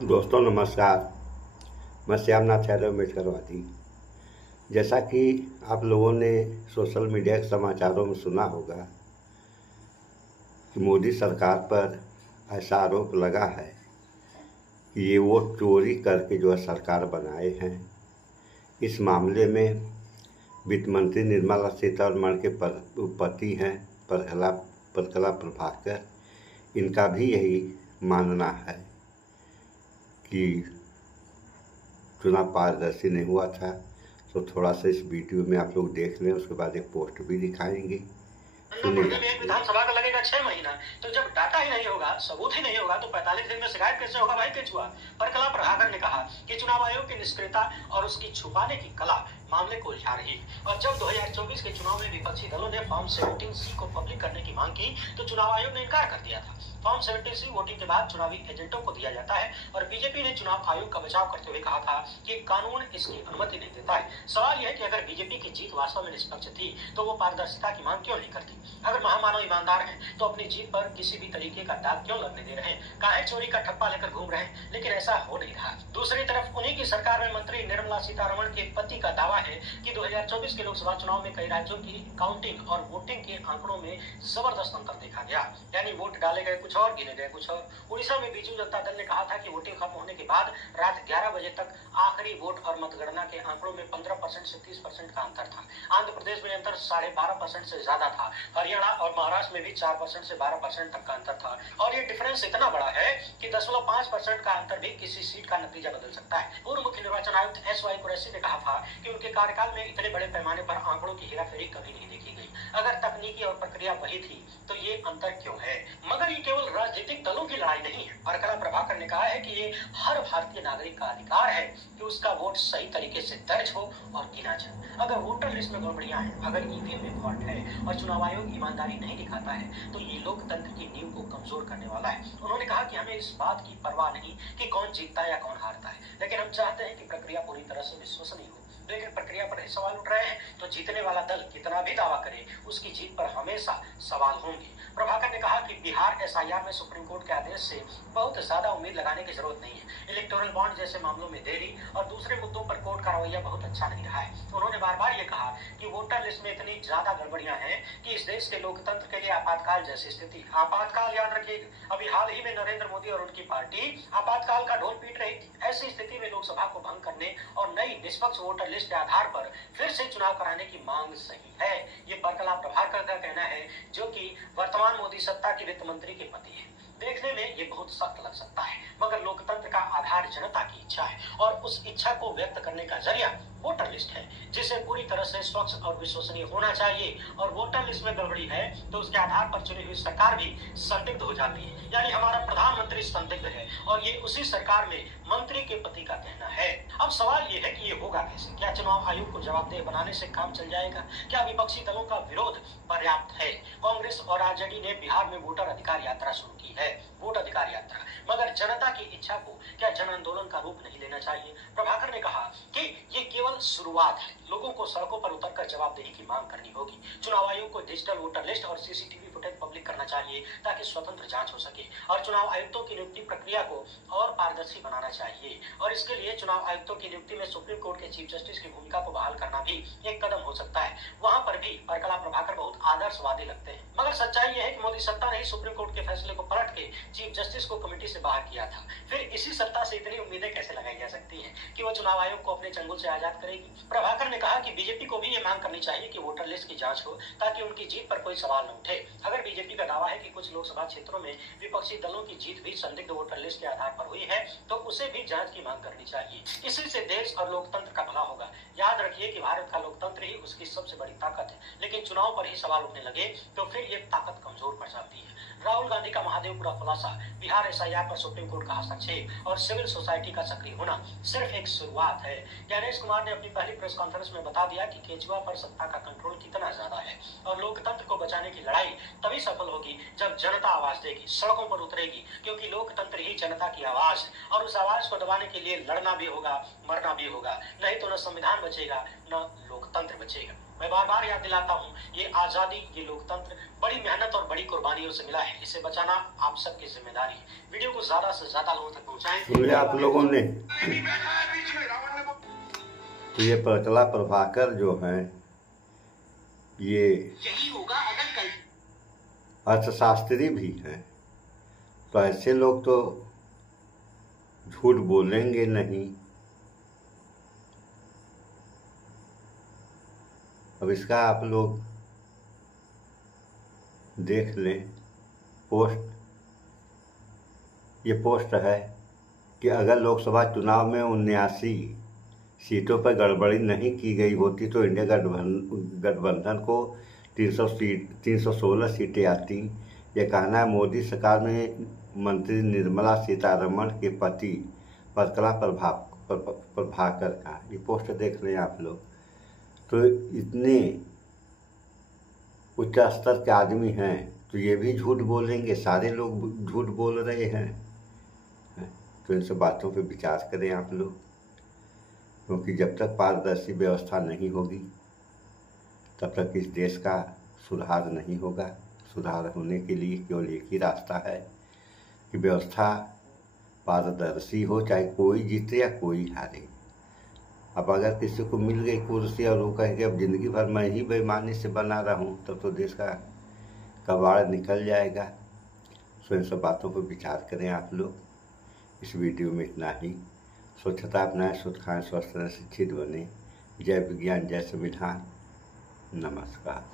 दोस्तों नमस्कार। मैं श्यामनाथ यादव मेटकरवादी। जैसा कि आप लोगों ने सोशल मीडिया के समाचारों में सुना होगा कि मोदी सरकार पर ऐसा आरोप लगा है कि ये वोट चोरी करके जो है सरकार बनाए हैं। इस मामले में वित्त मंत्री निर्मला सीतारमण के पति हैं प्रकला प्रभाकर, इनका भी यही मानना है कि चुनाव पारदर्शी नहीं हुआ था। तो थोड़ा सा इस वीडियो में आप लोग देख लें, उसके बाद एक पोस्ट भी दिखाएंगे। एक विधानसभा का लगेगा 6 महीना, तो जब डाटा ही नहीं होगा, सबूत ही नहीं होगा, तो 45 दिन में शिकायत कैसे होगा भाई केचुआ। प्रकला प्रभाकर ने कहा कि चुनाव आयोग की निष्क्रियता और उसकी छुपाने की कला मामले को उलझा रही। और जब 2024 के चुनाव में विपक्षी दलों ने फॉर्म 17C को पब्लिक करने की मांग की तो चुनाव आयोग ने इनकार कर दिया था। फॉर्म 17C वोटिंग के बाद चुनावी एजेंटों को दिया जाता है और बीजेपी ने चुनाव आयोग का बचाव करते हुए कहा था कि कानून इसकी अनुमति नहीं देता है। सवाल यह है कि अगर बीजेपी की जीत वास्तव में निष्पक्ष थी तो वो पारदर्शिता की मांग क्यों नहीं करती। अगर महामानव ईमानदार हैं तो अपनी जीत पर किसी भी तरीके का दाग क्यों लगने दे रहे हैं। काहे चोरी का ठप्पा लेकर घूम रहे हैं, लेकिन ऐसा हो नहीं रहा। दूसरी तरफ उन्हीं की सरकार में मंत्री निर्मला सीतारमण के पति का दावा है कि 2024 के लोकसभा चुनाव में कई राज्यों की काउंटिंग और वोटिंग के आंकड़ों में जबरदस्त अंतर देखा गया। यानी वोट डाले गए कुछ और, गिने गए कुछ और। उड़ीसा में बीजू जनता दल ने कहा था कि वोटिंग खत्म होने के बाद रात 11 बजे तक आखिरी वोट और मतगणना के आंकड़ों में 15% से 30% का अंतर था। आंध्र प्रदेश में अंतर 12.5% से ज्यादा था। हरियाणा और महाराष्ट्र में भी 4% से 12% तक का अंतर था। और ये डिफरेंस इतना बड़ा है कि 0.5% का अंतर भी किसी सीट का नतीजा बदल सकता है। पूर्व मुख्य निर्वाचन आयुक्त SY कुरैशी ने कहा था कि उनके कार्यकाल में इतने बड़े पैमाने पर आंकड़ों की हेराफेरी कभी नहीं देखी गई। अगर तकनीकी और प्रक्रिया वही थी तो ये अंतर क्यों है। मगर ये केवल राजनीतिक दलों की लड़ाई नहीं है। प्रकला प्रभाकर ने कहा है कि ये हर भारतीय नागरिक का अधिकार है कि उसका वोट सही तरीके से दर्ज हो और गिना जाए। अगर वोटर लिस्ट में गड़बड़ियां हैं, अगर ईवीएम में फॉल्ट है और चुनाव आयोग ईमानदारी नहीं दिखाता है तो ये लोकतंत्र की नींव को कमजोर करने वाला है। उन्होंने कहा कि हमें इस बात की परवाह नहीं कि कौन जीतता है या कौन हारता है, लेकिन हम चाहते हैं कि प्रक्रिया पूरी तरह से विश्वसनीय हो। लेकिन प्रक्रिया पर ही सवाल उठ रहे हैं तो जीतने वाला दल कितना भी दावा करे, उसकी जीत पर हमेशा सवाल होंगे। प्रभाकर ने कहा कि बिहार SIR में सुप्रीम कोर्ट के आदेश से बहुत ज्यादा उम्मीद लगाने की जरूरत नहीं है। इलेक्टोरल बॉन्ड जैसे मामलों में देरी और दूसरे मुद्दों पर कोर्ट का रवैया बहुत अच्छा नहीं रहा है। उन्होंने बार बार ये कहा कि वोटर लिस्ट में इतनी ज्यादा गड़बड़ियां हैं कि इस देश के लोकतंत्र के लिए आपातकाल जैसी स्थिति। आपातकाल याद रखिएगा, अभी हाल ही में नरेंद्र मोदी और उनकी पार्टी आपातकाल का ढोल पीट रही थी। ऐसी स्थिति में लोकसभा को भंग करने और नई निष्पक्ष वोटर लिस्ट के आधार पर फिर से चुनाव कराने की मांग सही है। ये प्रकला प्रभाकर का कहना है, जो कि वर्तमान मोदी सत्ता के वित्त मंत्री के पति है। देखने में ये बहुत सख्त लग सकता है, मगर लोकतंत्र का आधार जनता की इच्छा है और उस इच्छा को व्यक्त करने का जरिया वोटर लिस्ट है, जिसे पूरी तरह से स्वच्छ और विश्वसनीय होना चाहिए। और वोटर लिस्ट में गड़बड़ी है तो उसके आधार पर चुनी हुई सरकार भी संदिग्ध हो जाती है। यानी हमारा प्रधानमंत्री संदिग्ध है और ये उसी सरकार में मंत्री के पति का कहना है। अब सवाल ये है कि ये होगा कैसे। क्या चुनाव आयोग को जवाबदेह बनाने से काम चल जाएगा? क्या विपक्षी दलों का विरोध पर्याप्त है? कांग्रेस और RJD ने बिहार में वोटर अधिकार यात्रा शुरू की है, वोट अधिकार यात्रा, मगर जनता की इच्छा को क्या जन आंदोलन का रूप नहीं लेना चाहिए? प्रभाकर ने कहा कि ये केवल शुरुआत है, लोगों को सड़कों पर उतरकर जवाबदेही की मांग करनी होगी। चुनाव आयोग को डिजिटल वोटर लिस्ट और CCTV फुटेज पब्लिक करना चाहिए ताकि स्वतंत्र जांच हो सके। और चुनाव आयुक्तों की नियुक्ति प्रक्रिया को और पारदर्शी बनाना चाहिए। और इसके लिए चुनाव आयुक्तों की नियुक्ति में सुप्रीम कोर्ट के चीफ जस्टिस की भूमिका को बहाल करना भी एक कदम हो सकता है। वहां पर भी प्रकला प्रभाकर बहुत आदर्शवादी लगते हैं, मगर सच्चाई यह है कि मोदी सत्ता ने सुप्रीम कोर्ट के फैसले को पलट के चीफ जस्टिस को कमेटी से बाहर किया था। फिर इसी सत्ता से इतनी उम्मीदें कैसे लगाई जा सकती हैं कि वो चुनाव आयोग को अपने चंगुल से आजाद करेगी। प्रभाकर ने कहा कि बीजेपी को भी ये मांग करनी चाहिए कि वोटर लिस्ट की जांच हो ताकि उनकी जीत पर कोई सवाल न उठे। अगर बीजेपी का दावा है कि कुछ लोकसभा क्षेत्रों में विपक्षी दलों की जीत भी संदिग्ध वोटर लिस्ट के आधार पर हुई है तो उसे भी जांच की मांग करनी चाहिए। इसी से देश और लोकतंत्र का भला होगा। याद रखिए कि भारत का लोकतंत्र ही उसकी सबसे बड़ी ताकत है, लेकिन चुनाव पर ही सवाल उठने लगे तो फिर ये ताकत कमजोर पड़ जाती है। राहुल गांधी का महादेवपुरा खुलासा, बिहार SIR पर सुप्रीम कोर्ट का हस्तक्षेप और सिविल सोसाइटी का सक्रिय होना सिर्फ एक शुरुआत है। ज्ञानेश कुमार ने अपनी पहली प्रेस कॉन्फ्रेंस में बता दिया कि केजरीवाल पर सत्ता का कंट्रोल कितना ज्यादा है और लोकतंत्र को बचाने की लड़ाई तभी सफल होगी जब जनता आवाज देगी, सड़कों पर उतरेगी, क्योंकि लोकतंत्र ही जनता की आवाज है और उस आवाज को दबाने के लिए लड़ना भी होगा, मरना भी होगा। नहीं तो न संविधान बचेगा न लोकतंत्र बचेगा। मैं बार बार याद दिलाता हूँ, ये आजादी, ये लोकतंत्र बड़ी मेहनत और बड़ी कुर्बानियों से मिला है। इसे बचाना आप सबकी जिम्मेदारी है। वीडियो को ज्यादा से ज्यादा लोगों तक पहुँचाएं। आप लोगों ने तो ये प्रकला प्रभाकर जो हैं, ये यही होगा अगर कल अर्थशास्त्री भी हैं, तो ऐसे लोग तो झूठ बोलेंगे नहीं। अब इसका आप लोग देख लें पोस्ट। ये पोस्ट है कि अगर लोकसभा चुनाव में 79 सीटों पर गड़बड़ी नहीं की गई होती तो इंडिया गठबंधन को 316 सीटें आती। यह कहना है मोदी सरकार में मंत्री निर्मला सीतारमण के पति प्रकला प्रभाकर का। ये पोस्ट देख रहे हैं आप लोग। तो इतने उच्च स्तर के आदमी हैं तो ये भी झूठ बोलेंगे, सारे लोग झूठ बोल रहे हैं। तो इन सब बातों पे विचार करें आप लोग, क्योंकि जब तक पारदर्शी व्यवस्था नहीं होगी तब तक इस देश का सुधार नहीं होगा। सुधार होने के लिए केवल एक ही रास्ता है कि व्यवस्था पारदर्शी हो, चाहे कोई जीते या कोई हारे। अब अगर किसी को मिल गई कुर्सी और वो कहे कि अब जिंदगी भर मैं ही बेईमानी से बना रहा हूँ, तब तो देश का कबाड़ निकल जाएगा। सो इन सब बातों पर विचार करें आप लोग। इस वीडियो में इतना ही। स्वच्छता अपनाएं, शुद्ध खाएं, स्वस्थ रहें, शिक्षित बने। जय विज्ञान, जय संविधान। नमस्कार।